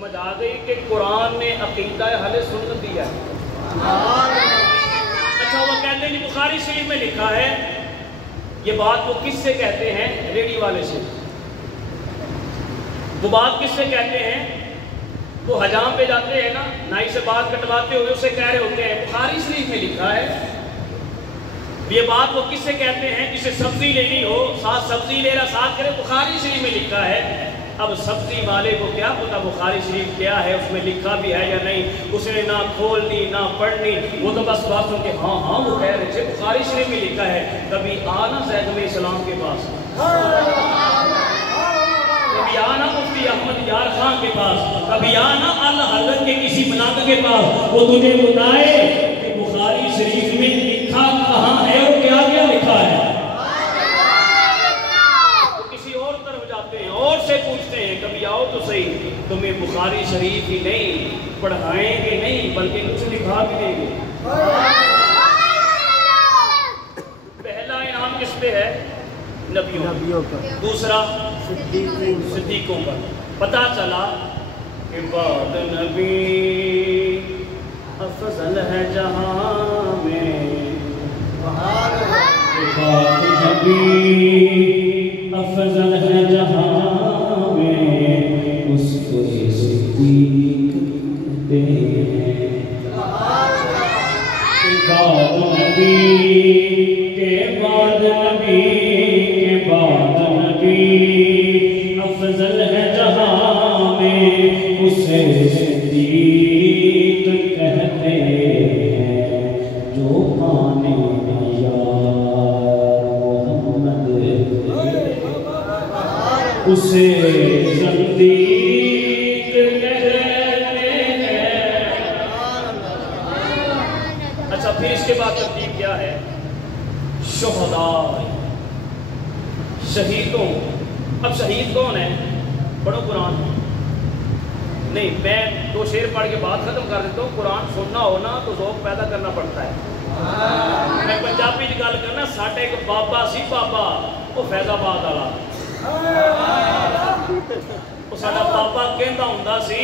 سمجھ آ گئی کہ قرآن نے عقیدہ اہل سنت دیا ہے. اچھا وہ کہتے ہیں بخاری شریف میں لکھا ہے، یہ بات وہ کس سے کہتے ہیں؟ ریڈی والے سے. وہ بات کس سے کہتے ہیں؟ وہ حجام پہ جاتے ہیں نا، نائی سے بات کٹواتے ہوئے اسے کہہ رہے ہوتے ہیں. بخاری شریف میں لکھا ہے. یہ بات وہ کس سے کہتے ہیں؟ جسے سبزی لینی ہو ساتھ سبزی لے رہا ساتھ کرے. بخاری شریف میں لکھا ہے. اب سبزی والے کو کیا پتا بخاری شریف کیا ہے، اس میں لکھا بھی ہے یا نہیں، اس نے نہ کھولنی نہ پڑھنی، وہ تو بس بات سن کے ہاں وہ کہہ رہے تھے بخاری شریف میں لکھا ہے. کبھی آنا زید اسلام کے پاس، کبھی آنا مفتی احمد یار خان کے پاس، کبھی آنا اعلیٰ حضرت کے کسی بلاغ کے پاس، وہ تجھے بتائے کہ بخاری شریف میں لکھا کہاں ہے اور کیا کیا لکھا ہے. اور سے پوچھتے ہیں کبھی آؤ تو صحیح، تمہیں بخاری شریف ہی نہیں پڑھائیں گے نہیں بلکہ کچھ لکھا بھی دیں گے. پہلا انعام کس پہ ہے؟ نبیوں پر. دوسرا صدیقوں پر. پتہ چلا کہ بعد نبی افضل ہے جہاں میں، بعد نبی افضل ہے جہاں میں، اس کو صدیق کہتے ہیں. بعد نبی کے بعد نبی کے بعد نبی افضل ہے جہاں میں، اسے صدیق کہتے ہیں. جو پانے اسے صدیق کہتے ہیں. اچھا پھر اس کے بعد ترتیب کیا ہے؟ شہداء، شہیدوں. اب شہید کون ہے؟ پڑھو قرآن. نہیں میں 2 شعر پڑھ کے بات ختم کر دیتا ہوں. قرآن سننا ہونا تو ذوق پیدا کرنا پڑتا ہے. میں پنجابی کی گل کرنا. ساڈے ایک بابا سی، بابا وہ فیض آباد والا، ساڈا بابا کہندا ہوندا سی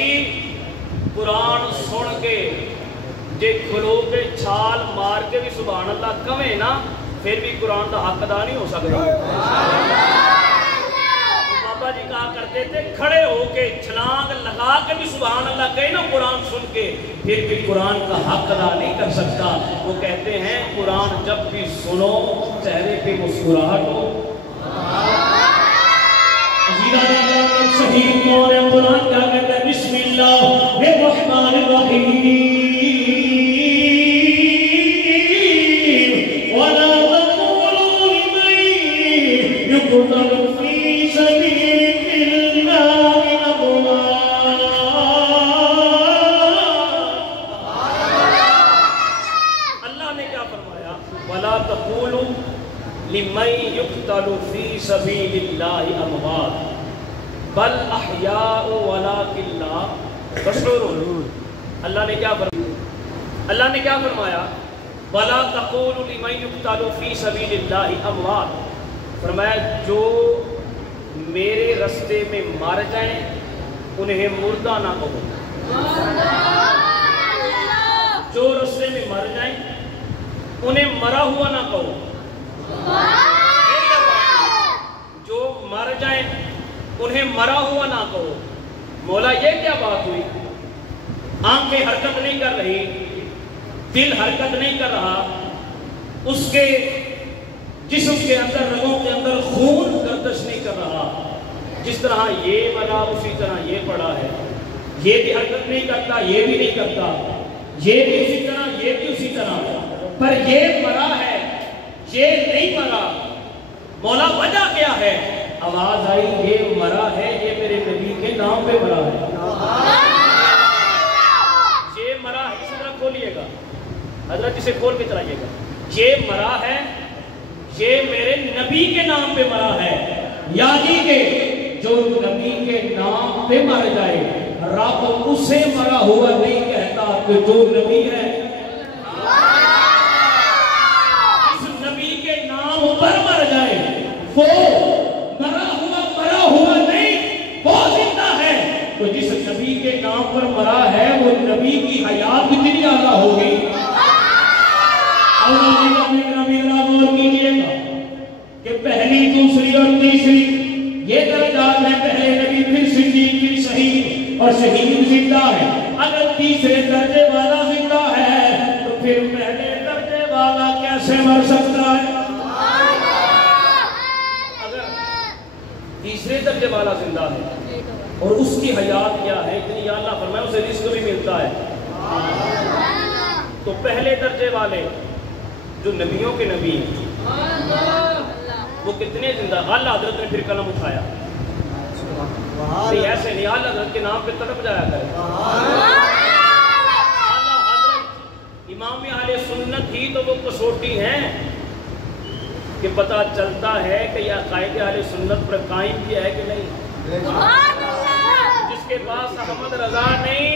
قرآن سن کے جے کھلو کے چھال مار کے بھی سبحان اللہ کہے نا پھر بھی قرآن کا حق ادا نہیں ہو سکتا. بابا جی کہا کرتے تھے کھڑے ہو کے چھلانگ لگا کے بھی سبحان اللہ کہے نا قرآن سن کے پھر بھی قرآن کا حق ادا نہیں کر سکتا. وہ کہتے ہیں قرآن جب بھی سنو چہرے پہ مسکراہٹ ہو. شہید کون ہے؟ قرآن کیا کہتا ہے؟ بسم اللہ الرحمن الرحیم وَلَا تَقُولُوا لِمَن يُقْتَلُ فِي سَبِيلِ اللَّهِ أَمْوَاتٌ. اللہ نے کیا فرمایا؟ وَلَا تَقُولُوا لِمَن يُقْتَلُ فِي سَبِيلِ اللَّهِ أَمْوَاتٌ بل احیاء ولکن لا تشعرون. اللہ نے کیا فرمایا؟ اللہ نے کیا فرمایا؟ ولا تقولوا لمن يقتل في سبيل الله اموات. فرمایا جو میرے رستے میں مر جائیں انہیں مردہ نہ کہو. جو رستے میں مر جائیں انہیں مرا ہوا نہ کہو. جو مر جائیں انہیں مرا ہوا نہ کہو. مولا یہ کیا بات ہوئی؟ آنکھیں حرکت نہیں کر رہی، دل حرکت نہیں کر رہا، اس کے جسم کے اندر رگوں کے اندر خون گردش نہیں کر رہا. جس طرح یہ مرا اسی طرح یہ پڑا ہے. یہ بھی حرکت نہیں کرتا، یہ بھی نہیں کرتا، یہ بھی اسی طرح، یہ بھی اسی طرح، پر یہ مرا ہے یہ نہیں مرا. مولا وجہ کیا ہے؟ آواز آئی یہ مرا ہے، یہ میرے نبی کے نام پہ مرا ہے. یہ مرا ہے، اسی طرح کھولیے گا حضرت، اسے کھول کے چلائیے گا. یہ مرا ہے، یہ میرے نبی کے نام پہ مرا ہے. یادی کہ جو نبی کے نام پہ مر جائے رب اسے مرا ہوا نہیں کہتا کہ جو نبی ہے اس نبی کے نام پر مر جائے وہ مرا ہوا نہیں، وہ زندہ ہے. تو جس نبی کے نام پر مرا ہے وہ نبی کی حیات کتنی زیادہ ہوگی. اور غور کیجیے گا کہ پہلی دوسری اور تیسری یہ درجات ہیں. پہلے نبی پھر صدیق پھر شہید اور شہید زندہ ہے. اگر تیسرے درجے والا زندہ ہے تو پھر پہلے درجے والا کیسے مر سکتا ہے؟ اگر تیسرے درجے والا زندہ ہے اور اس کی حیات کیا ہے اتنی، یا اللہ فرمائے اسے رزق بھی ملتا ہے، تو پہلے درجے والے جو نبیوں کے نبی ہیں وہ کتنے زندہ. اعلیٰ حضرت نے پھر قلم اٹھایا. نہیں ایسے نہیں، اعلیٰ حضرت کے نام پہ تڑپ جایا کرے. اعلیٰ حضرت امام اہل سنت ہی تو وہ کسوٹی ہیں کہ پتہ چلتا ہے کہ یہ عقائد اہل سنت پر قائم کیا ہے کہ نہیں. جس کے پاس احمد رضا نہیں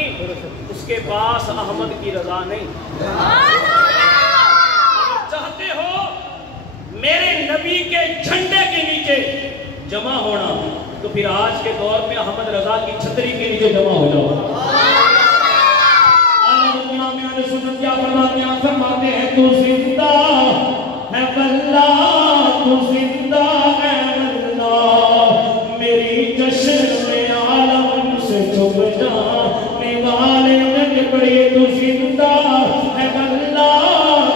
اس کے پاس احمد کی رضا نہیں. اگر چاہتے ہو میرے نبی کے جھنڈے کے نیچے جمع ہونا تو پھر آج کے دور میں احمد رضا کی چھتری کے نیچے جمع ہو جاؤ. امام اہل سنت کیا فرماتے ہیں تو زندہ ہے واللہ، تو زندہ ہے واللہ، میری جشن میں عالم سے چھپ جانے والے نے پڑھیے تو زندہ ہے واللہ،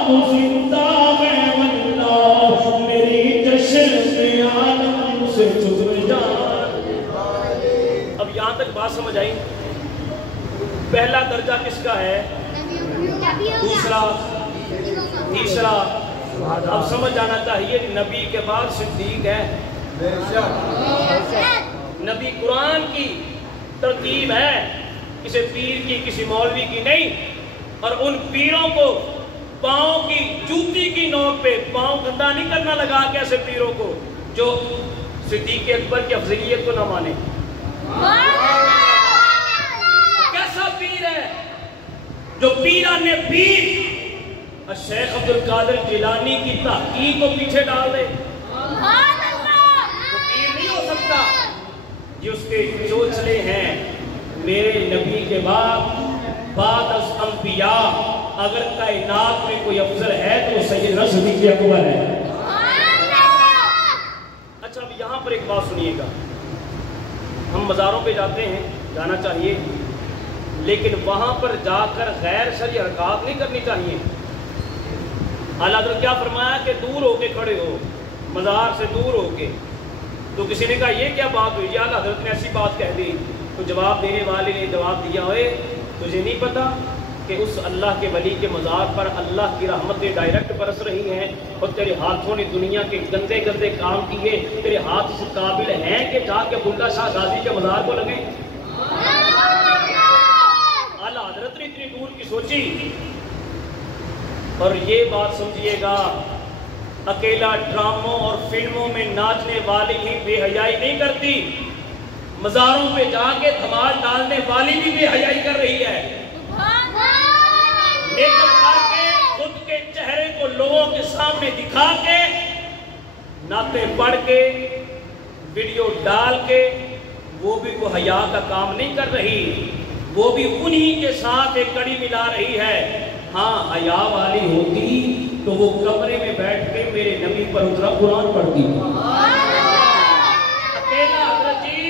تو زندہ ہے واللہ، میری جشن میں عالم سے چھپ جانے والے. اب یہاں تک بات سمجھ آئی. پہلا درجہ کس کا ہے؟ دوسرا، تیسرا. اب سمجھ جانا چاہیے نبی کے بعد صدیق ہے. نبی قرآن کی ترتیب ہے، کسی پیر کی کسی مولوی کی نہیں. اور ان پیروں کو پاؤں کی جوتی کی نوک پہ پاؤں گندا نہیں کرنا لگا کے ایسے پیروں کو جو صدیق اکبر کی افضلیت کو نہ مانے. کیسا پیر ہے جو پیران پیر شیخ عبدالقادر جیلانی کی تحقیق کو پیچھے ڈال دے. وہ پیر نہیں ہو سکتا. یہ اس کے چوچلے ہیں. میرے نبی کے بعد از انبیاء اگر کائنات میں کوئی افضل ہے تو سیدنا صدیق اکبر ہے. اچھا اب یہاں پر ایک بات سنیے گا. ہم مزاروں پہ جاتے ہیں، جانا چاہیے، لیکن وہاں پر جا کر غیر شرعی حرکات نہیں کرنی چاہیے. اعلیٰ حضرت کیا فرمایا کہ دور ہو کے کھڑے ہو، مزار سے دور ہو کے. تو کسی نے کہا یہ کیا بات ہوئی؟ اعلیٰ حضرت نے ایسی بات کہہ دی. تو جواب دینے والے نے جواب دیا، ہوئے تجھے نہیں پتا کہ اس اللہ کے ولی کے مزار پر اللہ کی رحمتیں ڈائریکٹ برس رہی ہیں اور تیرے ہاتھوں نے دنیا کے گندے گندے کام کیے، تیرے ہاتھ اس قابل ہیں کہ جا کے بلّہ شاہ غازی کے مزار کو لگے. اعلیٰ حضرت نے اتنی دور کی سوچی. اور یہ بات سمجھیے گا، اکیلا ڈراموں اور فلموں میں ناچنے والی ہی بے حیائی نہیں کرتی، مزاروں پہ جا کے دھمال ڈالنے والی بھی بے حیائی کر رہی ہے. میک اپ کر کے خود کے چہرے کو لوگوں کے سامنے دکھا کے، نعتیں پڑھ کے، ویڈیو ڈال کے، وہ بھی کوئی حیا کا کام نہیں کر رہی. وہ بھی انہی کے ساتھ ایک کڑی ملا رہی ہے. ہاں حیا والی ہوتی تو وہ کمرے میں بیٹھ کے میرے نبی پر اترا قرآن پڑھتی. اکیلا حضرت جی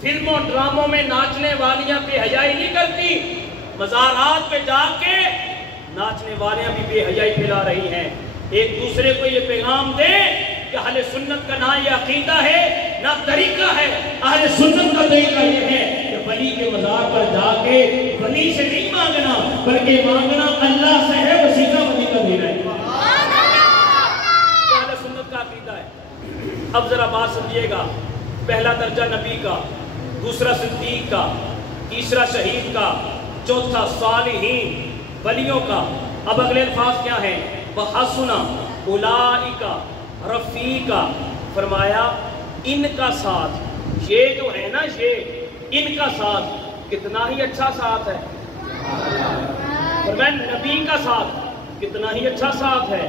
فلموں ڈراموں میں ناچنے والیاں بے حیائی نہیں کرتی، مزارات پہ جا کے ناچنے والیاں بھی بے حیائی پھیلا رہی ہیں. ایک دوسرے کو یہ پیغام دے کہ اہل سنت کا نہ یہ عقیدہ ہے نہ طریقہ ہے. اہل سنت کا طریقہ یہ ہے کہ ولی کے مزار پر جا کے ولی سے نہیں مانگنا بلکہ مانگنا اللہ سے ہے، وسیلہ ولی کا دینا ہے. یہ اہل سنت کا عقیدہ ہے. اب ذرا بات سمجھیے گا. پہلا درجہ نبی کا، دوسرا صدیق کا، تیسرا شہید کا، چوتھا صالحین ولیوں کا. اب اگلے الفاظ کیا ہیں؟ وَحَسُنَ أُولَئِكَ رَفِيقًا. فرمایا ان کا ساتھ، یہ جو ہے نا، یہ ان کا ساتھ کتنا ہی اچھا ساتھ ہے. فرمایا نبی کا ساتھ کتنا ہی اچھا ساتھ ہے،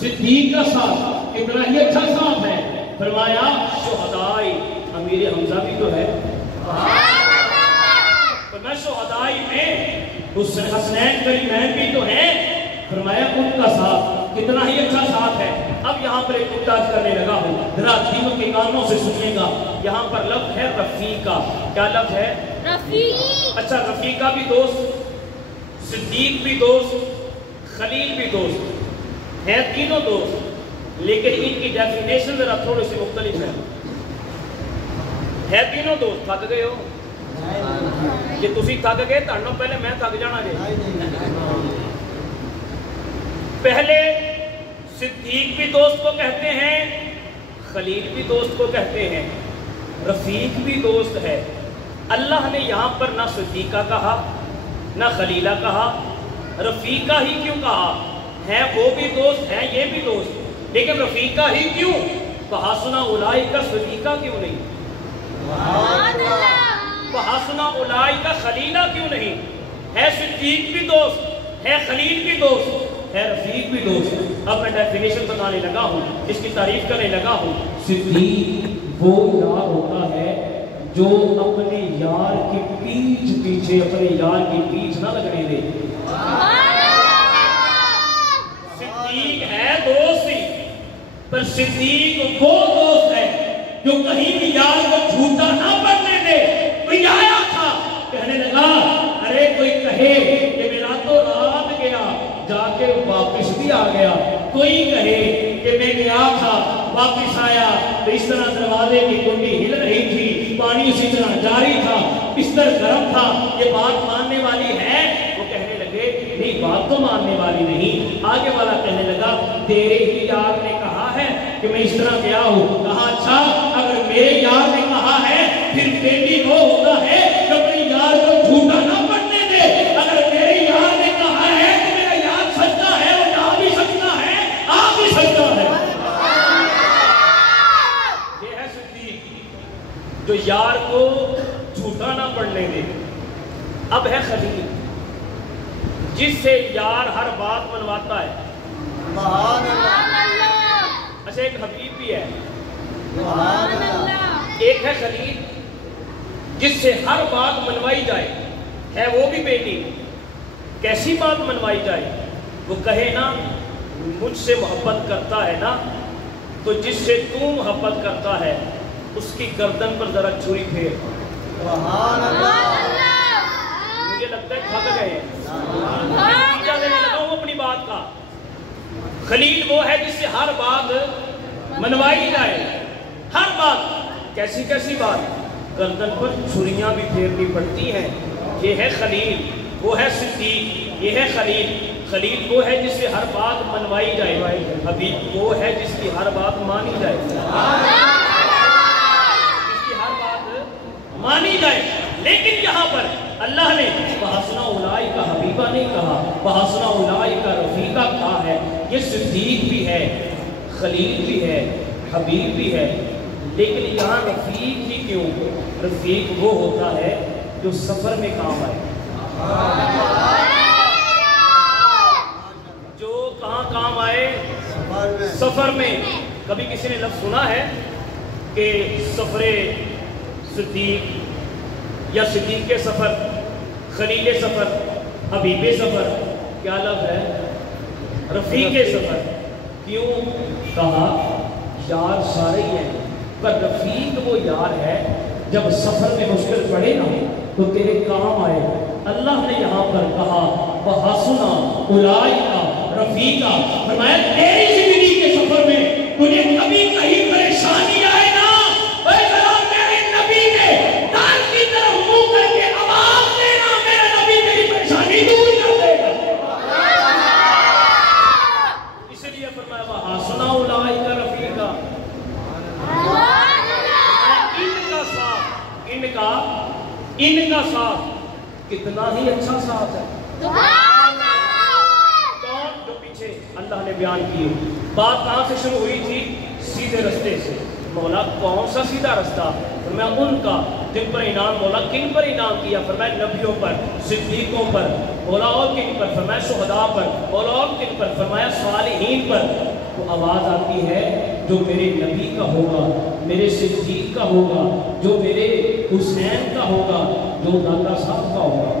صدیق کا ساتھ کتنا ہی اچھا ساتھ ہے. فرمایا شہداء، امیر حمزہ بھی تو ہے. اس حسنین کریمین بھی تو ہیں، فرمایا ان کا ساتھ کتنا ہی اچھا ساتھ ہے۔ اب یہاں پر ایک نکتہ کرنے لگا ہوں، ذرا دینوں کے کانوں سے سنیے گا۔ یہاں پر لفظ ہے رفیقہ۔ کیا لفظ ہے؟ رفیق۔ اچھا، رفیقہ بھی دوست، صدیق بھی دوست، خلیل بھی دوست ہیں، تینوں دوست، لیکن ان کی ڈیفینیشن ذرا تھوڑی سی مختلف ہے تینوں دوست۔ تھک گئے ہو کہ تسی تھک گئے، تانوں پہلے میں تھک جانا گے۔ پہلے صدیق بھی دوست کو کہتے ہیں، خلیل بھی دوست کو کہتے ہیں، رفیق بھی دوست ہے۔ اللہ نے یہاں پر نہ صدیقہ کہا نہ خلیلہ کہا، رفیقہ ہی کیوں کہا؟ ہے وہ بھی دوست ہے، یہ بھی دوست، لیکن رفیقہ ہی کیوں؟ فحسنہ اولئک صدیقہ کیوں نہیں؟ فحسنہ اولئک خلیلہ کیوں نہیں؟ ہے صدیق بھی دوست، ہے خلیل بھی دوست، ہے رفیق بھی دوست۔ اب میں ڈیفینیشن بتانے لگا ہوں، اس کی تعریف کرنے لگا ہوں۔ صدیق وہ یار ہوتا ہے جو اپنے یار کی پیچھے پیچھے اپنے یار کی پیچھ نہ لگنے دے۔ صدیق ہے دوست ہی، پر صدیق وہ دوست ہے جو کہیں بھی یار کو جھوٹا نہ بننے دے۔ کوئی آیا تھا کہنے لگا، ارے کوئی کہے کہ میرا تو رات گیا جا کے واپس بھی آ گیا، کوئی کہے کہ میں گیا تھا واپس آیا تو اس طرح دروازے کی کنڈی ہل رہی تھی، پانی اسی طرح جاری تھا، بستر گرم تھا، یہ بات ماننے والی ہے؟ وہ کہنے لگے نہیں، بات تو ماننے والی نہیں۔ آگے والا کہنے لگا، تیرے ہی یار نے کہا ہے کہ میں اس طرح گیا ہوں۔ کہا اچھا، اگر میرے یار نے کہا ہے پھر بیٹی وہ ہوتا ہے جو اپنے یار کو جھوٹا نہ بننے دے۔ اگر میرے یار نے کہا ہے کہ میرا یار سچا ہے، وہ جا بھی سکتا ہے، آ بھی سکتا ہے۔ یہ ہے صدیق جو یار کو جھوٹا نہ پڑھنے دے۔ اب ہے خلیل جس سے یار ہر بات منواتا ہے۔ اچھا، ایک حبیب بھی ہے، ایک ہے خلیل جس سے ہر بات منوائی جائے، ہے وہ بھی بیٹی۔ کیسی بات منوائی جائے؟ وہ کہے نا مجھ سے محبت کرتا ہے نا، تو جس سے تو محبت کرتا ہے اس کی گردن پر ذرا چھری پھیر۔ مجھے لگتا ہے تھک گئے، نتیجہ دینے لگا ہوں اپنی بات کا۔ خلیل وہ ہے جس سے ہر بات منوائی جائے، ہر بات۔ کیسی کیسی بات؟ گردن پر چھریاں بھی پھیرنی پڑتی ہیں۔ یہ ہے خلیل، وہ ہے صدیق، یہ ہے خلیل۔ خلیل وہ ہے جس سے ہر بات منوائی جائے، حبیب وہ ہے جس کی ہر بات مانی جائے، جس کی ہر بات مانی جائے۔ لیکن یہاں پر اللہ نے فحسنہ اولئک حبیبہ نہیں کہا، فحسنہ اولئک رفیقہ کہا ہے۔ یہ صدیق بھی ہے، خلیل بھی ہے، حبیب بھی ہے، لیکن یہاں رفیق ہی کیوں؟ رفیق وہ ہوتا ہے جو سفر میں کام آئے، جو کہاں کام آئے؟ سفر میں۔ کبھی کسی نے لفظ سنا ہے کہ سفر صدیق یا صدیق کے سفر، خلیل سفر، حبیب سفر؟ کیا لفظ ہے؟ رفیق سفر۔ کیوں کہا؟ یار سارے ہی ہیں، پر رفیق وہ یار ہے جب سفر میں مشکل پڑے نا تو تیرے کام آئے۔ اللہ نے یہاں پر کہا فحسنہ اولئک رفیقہ، فرمایا تیری زندگی کے سفر میں تجھے کبھی کہیں پریشانی آئے نا، اے ذرا میرے نبی کے دار کی طرف منہ کر کے آواز دینا، میرا نبی تیری پریشانی دور کر دے گا۔ اس لیے فرمایا فحسنہ اولئک رفیقہ۔ ان کا ساتھ کتنا ہی اچھا ساتھ ہے۔ کون؟ جو پیچھے اللہ نے بیان کی بات کہاں سے شروع ہوئی تھی؟ سیدھے رستے سے۔ مولا کون سا سیدھا رستہ؟ فرمایا ان کا جن پر انعام، مولا کن پر انعام کیا؟ فرمایا نبیوں پر، صدیقوں پر، مولا اور کن پر؟ فرمایا شہداء پر، مولا اور کن پر؟ فرمایا صالحین پر۔ تو آواز آتی ہے جو میرے نبی کا ہوگا، میرے صدیق کا ہوگا، جو میرے حسین کا ہوگا، جو دادا صاحب کا ہوگا۔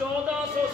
1400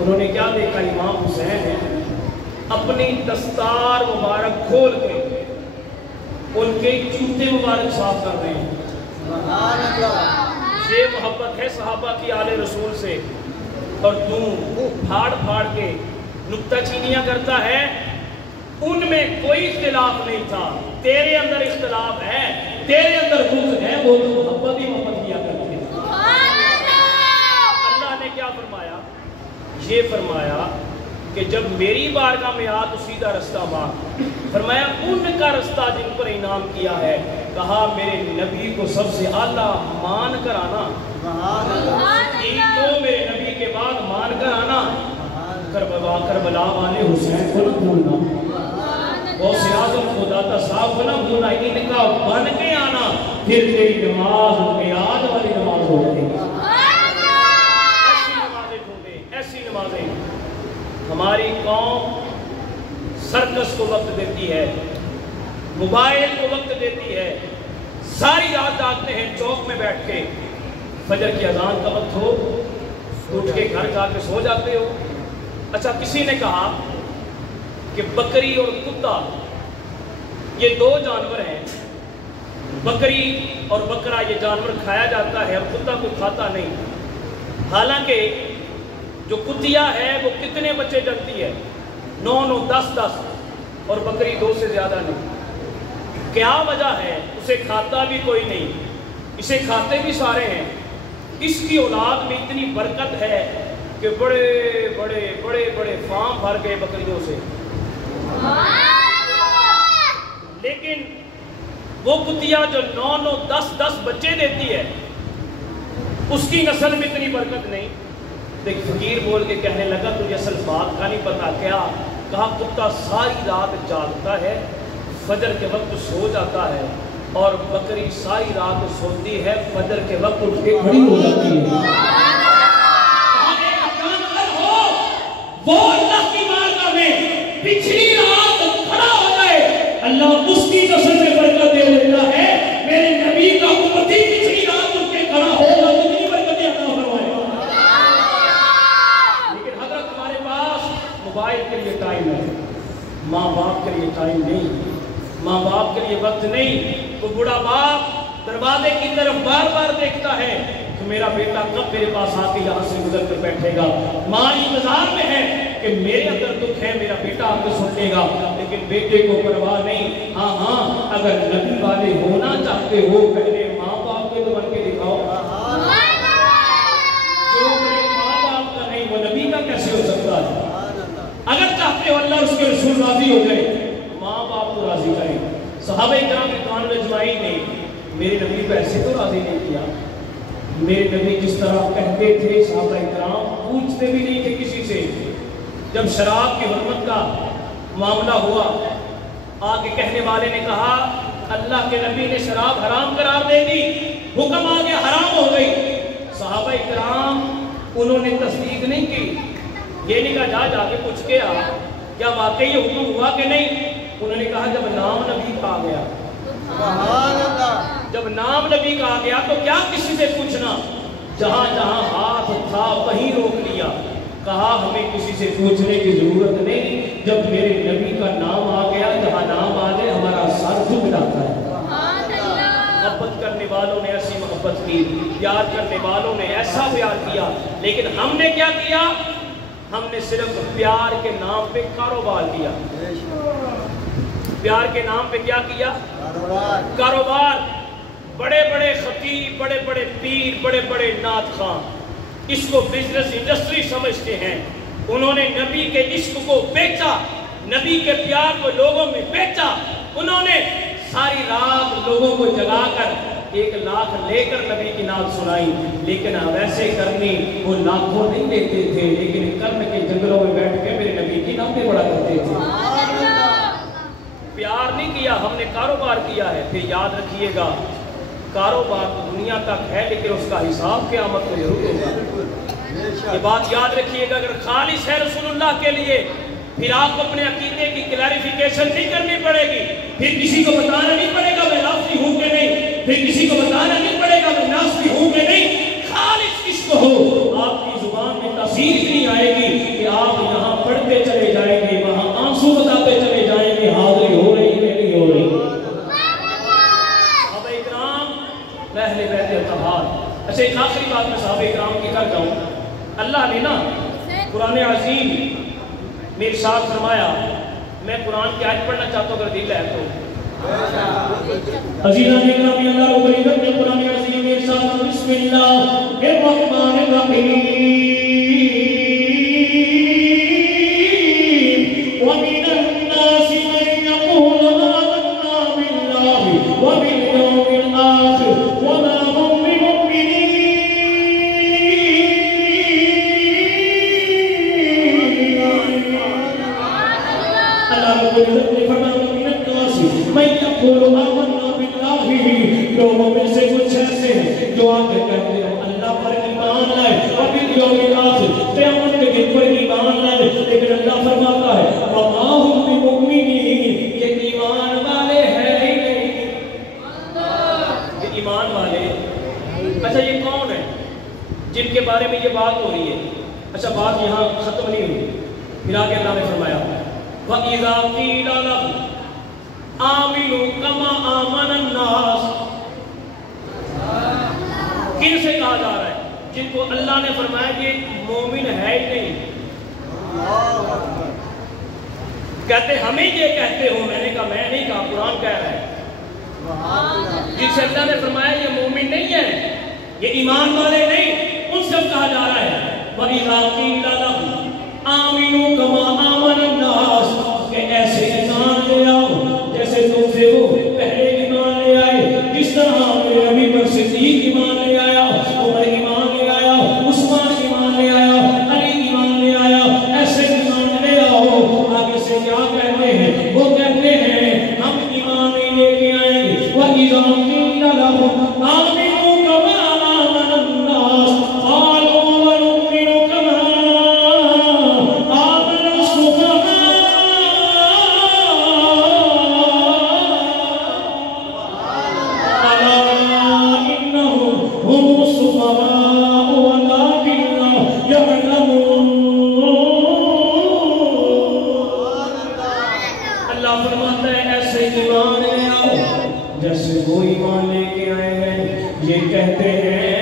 انہوں نے کیا دیکھا؟ امام حسین ہے اپنی دستار مبارک کھول کے ان کے جوتے مبارک صاف کر رہے ہیں. سبحان اللہ. یہ محبت ہے صحابہ کی آل رسول سے. اور تو پھاڑ پھاڑ کے نکتہ چینیاں کرتا ہے. ان میں کوئی اختلاف نہیں تھا، تیرے اندر اختلاف ہے، تیرے اندر بغض ہے، وہ تو محبت ہی محبت کیا کرتے ہیں. اللہ نے کیا فرمایا؟ یہ فرمایا کہ جب میری بارگاہ میں آ تو سیدھا رستہ مانگ. فرمایا ان کا رستہ جن پر انعام کیا ہے، کہا میرے نبی کو سب سے اعلیٰ مان کر آنا، تو میرے نبی کے بعد مان کر آنا، کربلا والے حسین کو نہ بھولنا، غوث اعظم کو داتا صاحب کو نہ بھولنا، ان کا بن کے آنا، پھر تیری نماز بیاد والی نماز ہو گئی. ایسی نمازیں ڈھونڈیں، ایسی نمازیں. ہماری قوم سرکس کو وقت دیتی ہے، موبائل کو وقت دیتی ہے، ساری رات جاگتے ہیں چوک میں بیٹھ کے. فجر کی اذان کا وقت ہو اٹھ کے گھر جا کے سو جاتے ہو. اچھا کسی نے کہا کہ بکری اور کتا یہ دو جانور ہیں، بکری اور بکرا یہ جانور کھایا جاتا ہے اور کتا کو کھاتا نہیں. حالانکہ جو کتیا ہے وہ کتنے بچے جنتی ہے؟ 9 10 اور بکری 2 سے زیادہ نہیں. کیا وجہ ہے؟ اسے کھاتا بھی کوئی نہیں، اسے کھاتے بھی سارے ہیں. اس کی اولاد میں اتنی برکت ہے کہ بڑے بڑے بڑے بڑے فارم بھر گئے بکریوں سے. لیکن وہ کتیا جو 9 10 بچے دیتی ہے اس کی نسل میں اتنی برکت نہیں. ایک فقیر بول کے کہنے لگا تجھے اصل بات کا نہیں پتا کیا؟ کہا کتا ساری رات جاگتا ہے، فجر کے وقت سو جاتا ہے، اور بکری ساری رات سوتی ہے، فجر کے وقت اٹھ کے کھڑی ہو جاتی ہے. وہ اللہ کی بارگاہ میں پچھلی رات کھڑا ہو جائے، اللہ اس کی نسل میں برکت دے دیتا ہے. میرے نبی کا امتی پچھلی رات اٹھ کے کھڑا ہوگا، کتنی برکتیں عطا فرمائے. لیکن حضرت ہمارے پاس موبائل کے لیے ٹائم ہے، ماں باپ کے لیے ٹائم نہیں، ماں باپ کے لیے وقت نہیں. وہ بڑا باپ دروازے کی طرف بار بار دیکھتا ہے کہ میرا بیٹا کب میرے پاس آ کے یہاں سے گزر کر بیٹھے گا. ماں انتظار میں ہے کہ میرے اندر دکھ ہے، میرا بیٹا آ کے سن لے گا. لیکن بیٹے کو پرواہ نہیں. ہاں اگر نبی والے ہونا چاہتے ہو پہلے ماں باپ کے تو بن کے دکھاؤ. جو میرے ماں باپ کا نہیں وہ نبی کا کیسے ہو سکتا ہے؟ اگر چاہتے ہو اللہ اس کے رسول راضی ہو جائے، ماں باپ کو راضی کریں. صحابہ کرام رضوان اللہ اجمعین نے میرے نبی کو ایسے تو راضی نہیں کیا. میرے نبی جس طرح کہتے تھے صحابہ کرام پوچھتے بھی نہیں تھے کسی سے. جب شراب کی حرمت کا معاملہ ہوا، آگے کہنے والے نے کہا اللہ کے نبی نے شراب حرام قرار دے دی، حکم آگے حرام ہو گئی. صحابہ کرام انہوں نے تصدیق نہیں کی. یہ نہیں کہا جا کے پوچھ کے آ کیا واقعی یہ حکم ہوا کہ نہیں. انہوں نے کہا جب نام نبی کا آ گیا، جب نام نبی کا آ گیا تو کیا کسی سے پوچھنا. جہاں جہاں ہاتھ تھا وہیں روک لیا. کہا ہمیں کسی سے پوچھنے کی ضرورت نہیں، جب میرے نبی کا نام آ گیا، جہاں نام آ جائے ہمارا سر جھک جاتا ہے. محبت کرنے والوں نے ایسی محبت کی، پیار کرنے والوں نے ایسا پیار کیا. لیکن ہم نے کیا کیا؟ ہم نے صرف پیار کے نام پہ کاروبار کیا. پیار کے نام پہ کیا کیا؟ کاروبار. بڑے بڑے خطیب، بڑے بڑے پیر، بڑے بڑے نعت خواں اس کو بزنس انڈسٹری سمجھتے ہیں. انہوں نے نبی کے عشق کو بیچا، نبی کے پیار کو لوگوں میں بیچا. انہوں نے ساری رات لوگوں کو جگا کر 1 لاکھ لے کر نبی کی نعت سنائی. لیکن ویسے کرنی وہ لاکھوں نہیں لیتے تھے، لیکن کرن کے جنگلوں میں بیٹھ کے میرے نبی کی نعتیں پڑھا کرتے تھے. پیار نہیں کیا، ہم نے کاروبار کیا ہے. پھر یاد رکھیے گا کاروبار تو دنیا تک ہے، لیکن اس کا حساب قیامت کو ضرور ہوگا. یہ بات یاد رکھیے گا. اگر خالص ہے رسول اللہ کے لیے، پھر آپ کو اپنے عقیدے کی کلیریفیکیشن نہیں کرنی پڑے گی. پھر کسی کو بتانا نہیں پڑے گا میں ناصری ہوں کہ نہیں، پھر کسی کو بتانا نہیں پڑے گا میں ناصری ہوں کہ نہیں. خالص عشق ہو، آپ کی زبان میں تاثیر نہیں آئے گی. قرآن عظیم میں ارشاد فرمایا، میں قرآن کی آیت پڑھنا چاہتا ہوں اگر دل ہے تو۔ عزیزان اکرامی، اللہ رب العزت نے قرآن عظیم میں ارشاد فرمایا، بسم اللہ الرحمن الرحیم، وَمِنَ النَّاسِ مَن يَقُولُ آمَنَّا بِاللَّهِ وَبِالْيَوْمِ الْآخِرِ وَمَا هُم لوگوں میں سے کچھ ایسے ہیں جو آگے کہتے ہیں اللہ پر ایمان لائے، وبالیوم الآخر، قیامت کے دن پر ایمان لائے، لیکن اللہ فرماتا ہے وَمَا هُم بِمُؤْمِنِينَ، یہ ایمان والے ہیں ہی نہیں۔ یہ ایمان والے، اچھا یہ کون ہے جن کے بارے میں یہ بات ہو رہی ہے؟ اچھا بات یہاں ختم نہیں ہوئی، پھر آگے اللہ نے فرمایا وَإِذَا قِيلَ لَهُمْ آمِنُوا كَمَا آمَنَ النَّاسُ، کن سے کہا جا رہا ہے؟ جن کو اللہ نے فرمایا کہ مومن ہے ہی نہیں، کہتے ہمیں یہ کہتے ہو، میں نے کہا میں نہیں کہا، قرآن کہہ رہا ہے۔ جن سے اللہ نے فرمایا یہ مومن نہیں ہے، یہ ایمان والے نہیں، ان سے کہا جا رہا ہے وَإِذَا قِيلَ لَهُمْ آمِنُوا كَمَا آمَنَ النَّاسُ، کہ ایسے ایمان لے آؤ جیسے تم سے وہ پہلے ایمان لے آئے، جس طرح میرے نبی پر صدیق ایمان لے آیا، عمر ایمان لے آیا، عثمان ایمان لے آیا، علی ایمان لے آیا، ایسے ایمان لے آؤ۔ آگے سے کیا کہتے ہیں؟ وہ کہتے ہیں ہم ایمان نہیں لے کے آئیں گے وَإِذَا قِيلَ لَهُمْ آمِنُوا كَمَا آمَنَ النَّاسُ قَالُوا وَنُؤْمِنُ كَمَا آمَنَ السُّفَهَاءُ أَلَا إِنَّهُمْ هُمُ السُّفَهَاءُ وَلَٰكِنْ لَا يَعْلَمُونَ۔ اللہ فرماتا ہے ایسے ایمان لے آؤ جیسے وہ ایمان لے کے آئے ہیں، یہ کہتے ہیں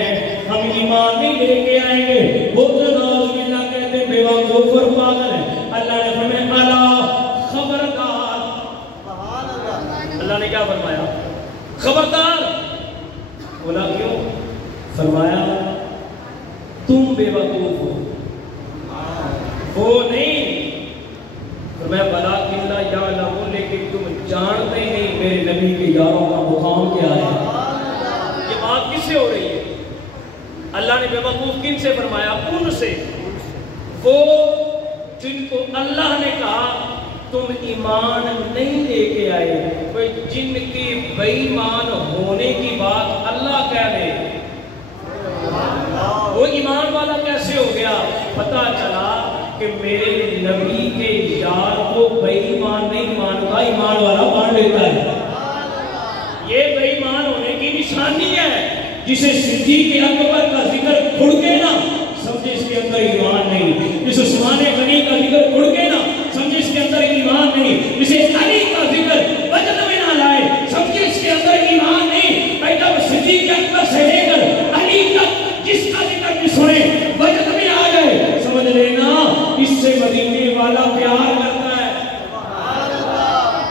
ہم ایمان نہیں لے کے آئیں گے، وہ تو نعوذ باللہ کہتے ہیں بے وقوف اور پاگل ہیں۔ اللہ نے فرمایا الا خبردار، اللہ نے کیا فرمایا؟ خبردار۔ بولا کیوں؟ فرمایا تم بے وقوف ہو، وہ نہیں۔ فرمایا وَلَٰكِنْ لَا يَعْلَمُونَ، لیکن تم جانتے ہی نہیں میرے نبی کے یاروں کا مقام کیا ہے۔ یہ بات کس سے ہو رہی ہے؟ اللہ نے بے وقوف کن سے فرمایا؟ ان سے، وہ جن کو اللہ نے کہا تم ایمان نہیں لے کے آئے، جن کی بے ایمان ہونے کی بات اللہ کہہ رہے، وہ ایمان والا کیسے ہو گیا؟ پتہ چلا کہ میرے نبی کے یار کو بے ایمان نہیں مانتا، ایمان والا مان لیتا ہے۔ یہ بے ایمان ہونے کی نشانی ہے۔ جسے صدیق اکبر کا ذکر کھڑکے نا، سمجھے اس کے اندر ایمان نہیں۔ جسے عثمان غنی کا ذکر کھڑکے نا، سمجھے اس کے اندر ایمان نہیں۔ جسے علی کا ذکر وجد میں نہ لائے، سمجھے اس کے اندر ایمان نہیں۔ بھائی جب صدیق اکبر سے لے کر علی تک جس کا ذکر بھی سنے وجد میں آ جائے، سمجھ لینا اس سے مدینے والا پیار کرتا ہے،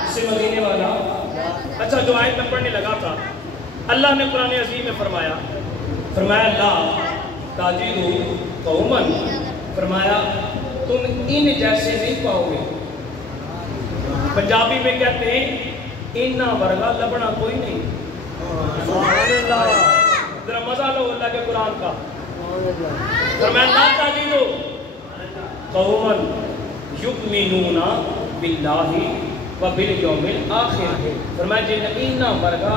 اس سے مدینے والا۔ اچھا جو آیت میں پڑھنے لگا تھا، اللہ نے قرآن عظیم میں فرمایا لا تجدوا قوما، فرمایا تم ان جیسے نہیں پاؤ گے۔ پنجابی میں کہتے ہیں انہا ورگا لبنا کوئی نہیں۔ ذرا مزہ لو اللہ کے قرآن کا۔ فرمایا لا تجدوا قوما یؤمنون باللہ وبالیوم الآخر، فرمایا جن انہا ورگا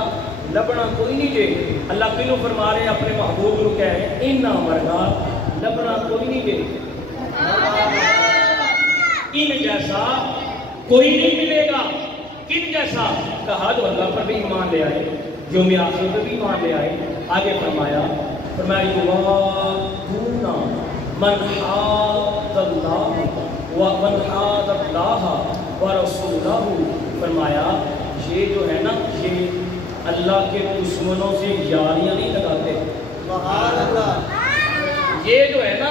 لبنا کوئی نہیں جے۔ اللہ کیوں فرما رہے اپنے محبوب کو کہہ رہے انہا ورگا لبنا کوئی نہیں جے، ان جیسا کوئی نہیں ملے گا۔ کن جیسا؟ کہا جو اللہ پر بھی ایمان لے آئے، یوم آخر پر بھی ایمان لے آئے۔ آگے فرمایا یوادون من حاد اللہ ومن حاد اللہ ورسولہ، فرمایا یہ جو ہے نا، یہ اللہ کے دشمنوں سے یاریاں نہیں لگاتے۔ یہ جو ہے نا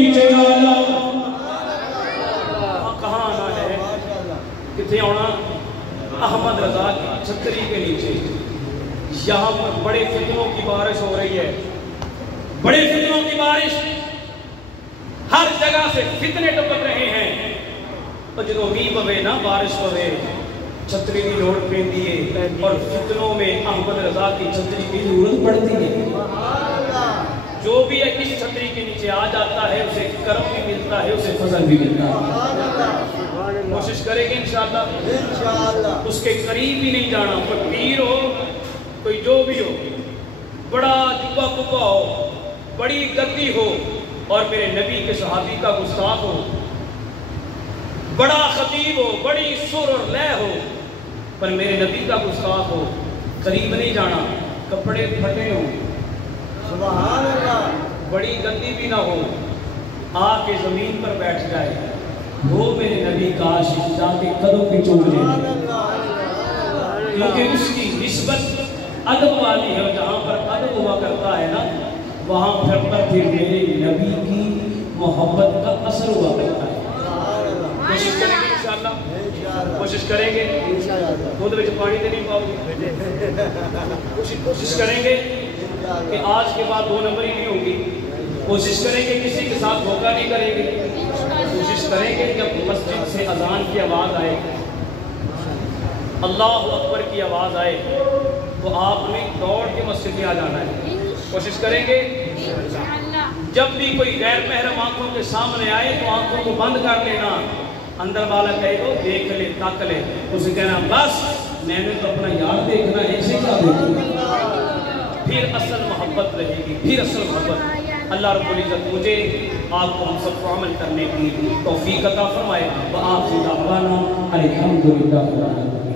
نیچے آنا. کہاں آنا ہے؟ کتنے آنا؟ احمد رضا کی چھتری کے نیچے. یہاں پر بڑے فتنوں کی بارش ہو رہی ہے, بڑے فتنوں کی بارش, ہر جگہ سے فتنے ٹپک رہے ہیں. تو جدو می پوے نا بارش پوے چھتری کی لوڑ پیندی ہے, اور فتنوں میں احمد رضا کی چھتری کی ضرورت پڑتی ہے. جو بھی ہے کس چھتری کے نیچے آ جاتا ہے اسے کرم بھی ملتا ہے, اسے فضل بھی ملتا ہے. کوشش کریں گے انشاءاللہ اس کے قریب بھی نہیں جانا. کوئی پیر ہو, کوئی جو بھی ہو, بڑا جبہ کبا ہو, بڑی گدی ہو, اور میرے نبی کے صحابی کا گستاخ ہو, بڑا خطیب ہو, بڑی سر اور لے ہو, پر میرے نبی کا گستاخ ہو, قریب نہیں جانا. کپڑے پھٹے ہوں, سبحان اللہ, بڑی گندی بھی نہ ہو, آ کے زمین پر بیٹھ جائے, وہ میرے نبی کا عاشق جا کے قدم پہ چوم لے, کیونکہ اس کی نسبت ادب والی ہے. جہاں پر ادب ہوا کرتا ہے نا, وہاں پھر میرے نبی کی محبت کا اثر ہوا کرتا ہے. کوشش کریں گے انشاءاللہ, کوشش کریں گے. خود وچ پانی تے نہیں پاؤ گے. کوشش کریں گے کہ آج کے بعد 2 نمبر ہی نہیں ہوگی. کوشش کریں گے کسی کے ساتھ دھوکہ نہیں کریں گے. کوشش کریں گے جب مسجد سے اذان کی آواز آئے, اللہ اکبر کی آواز آئے, تو آپ نے دوڑ کے مسجد میں آ جانا ہے. کوشش کریں گے جب بھی کوئی غیر محرم آنکھوں کے سامنے آئے تو آنکھوں کو بند کر لینا. اندر والا کہے تو دیکھ لے, تک لے, اسے کہنا بس میں نے تو اپنا یار دیکھنا ہے, اسے کیا دیکھنا. پھر اصل محبت رہے گی, پھر اصل محبت. اللہ رب العزت مجھے آپ کو ہم سب کو عمل کرنے کی توفیق عطا فرمائے. وآخر دعوانا الحمدللہ.